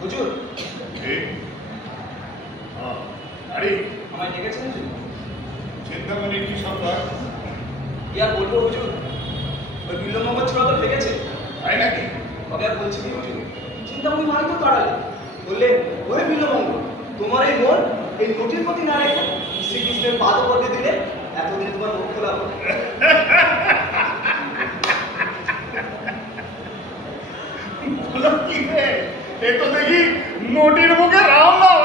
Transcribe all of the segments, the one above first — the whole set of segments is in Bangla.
হুজুর আরে আমায় ডেকেছেন হুজুর? চিন্তামণির কি সংবাদ? কি আর বলবো হুজুর, ওই বিল্লমঙ্গল ছোড়া তো ঠেকেছে। তাই নাকি? তবে আর বলছি কি হুজুর, চিন্তামণি মাই তো তাড়ালে, বললেন ওহে বিল্লমঙ্গল, তোমার এই মন এই নোটির প্রতি না রেখে শ্রীকৃষ্ণের পাদপদ্মে দিলে এতদিন তোমার মুখ খোলা হবে। বলো কি রে, এ তো দেখি নোটির মুখে রাম নাম।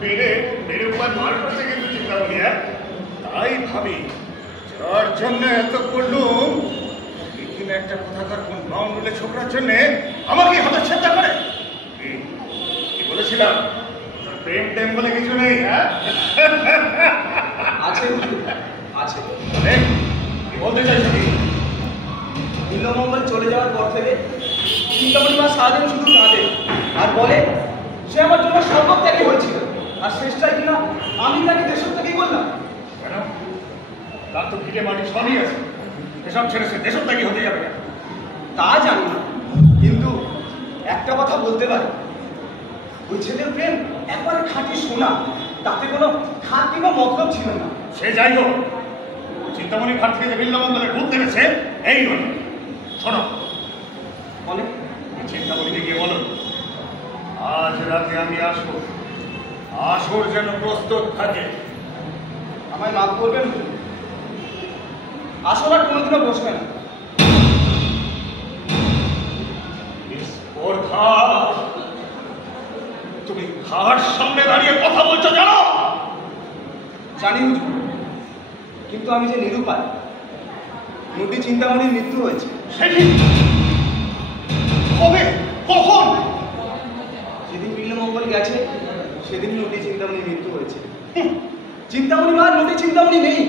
মেরে উপর মার করতে কিন্তু চিন্তামণি, তাই ভাবি যার জন্য এত করলুম এখানে একটা কথাকার কোন বাউন্ডুলে ছোকরার জন্য আমাকে হাতে ছেদা করে। কি বলেছিলাম, প্রেম টেম বলে কিছু নেই। হ্যাঁ আছে হুজুর, আছে। কি বলতে চাইছি? বিল্লমঙ্গল চলে যাওয়ার পর থেকে চিন্তামণি মা সারাদিন শুধু কাঁদে আর বলে সে আমার জন্য সর্বত্যাগী হয়েছিল, আর শেষটাই কিনা আমি তাকে দেশত্যাগী বললাম। কেন? তার তো ভিটে মাটি সবই আছে, এসব ছেড়ে সে দেশত্যাগী হতে যাবে না। তা জানি না, কিন্তু একটা কথা বলতে পারি, ওই ছেলের প্রেম একবারে খাঁটি সোনা, তাতে কোনো খাত কিংবা মতলব ছিল না। সে যাই হোক, চিন্তামণির ঘাট থেকে যে বিল্লমঙ্গলের ভূত নেমেছে এই নয়। শোনো, বলে চিন্তামণিকে গিয়ে বলো আজ রাতে আমি আসবো, আসর যেন প্রস্তুত থাকে। আমায় মাফ করবেন, আসলে আর কোনোদিনও বসবে না। তুমি ঘাট সামনে দাঁড়িয়ে কথা বলছো জানো? জানি হুজুর, কিন্তু আমি যে নিরুপায়। নদী চিন্তামণির মৃত্যু হয়েছে। সেদিন কবে, কখন? যেদিন বিল্লমঙ্গল গেছে সেদিন নদী চিন্তামণির মৃত্যু হয়েছে। চিন্তামণি মা নদী চিন্তামণি নেই,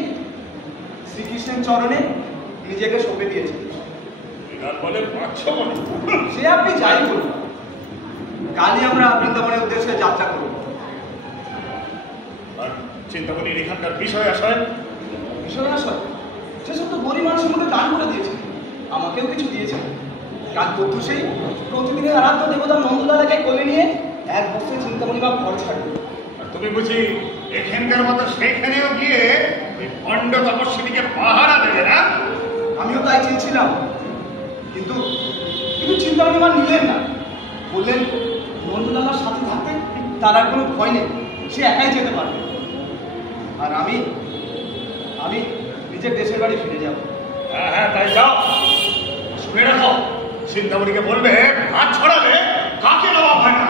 শ্রীকৃষ্ণের চরণে নিজেকে সঁপে দিয়েছে। বলে পাচ্ছ মনে, সে আপনি যাই বলুন, কালই আমরা বৃন্দাবনের উদ্দেশ্যে যাত্রা করব। আর চিন্তামণির এখানকার বিষয় আসায় সেসব তো গরিব মানুষের মধ্যে দান করে দিয়েছে, আমাকেও কিছু দিয়েছে। কাল প্রত্যুষেই প্রতিদিনের আরাধ্য দেবতা নন্দলালাকে কোলে নিয়ে এক বছরে চিন্তামণি মা ঘর ছাড়বে। আর তুমি বুঝি এখানকার মতো সেখানেও গিয়ে ওই পণ্ড তপস্বীকে পাহারা দেবে না? আমিও তাই চেয়েছিলাম, কিন্তু চিন্তামণি মা নিলেন না। বললেন নন্দলালার সাথে থাকতে তার আর কোনো ভয় নেই, সে একাই যেতে পারবে। আর আমি নিজের দেশের বাড়ি ফিরে যাব। হ্যাঁ তাই যাও। শুনে রাখো, চিন্তামণিকে বলবে হাত ছড়ালে কাকে নেওয়া হয় না।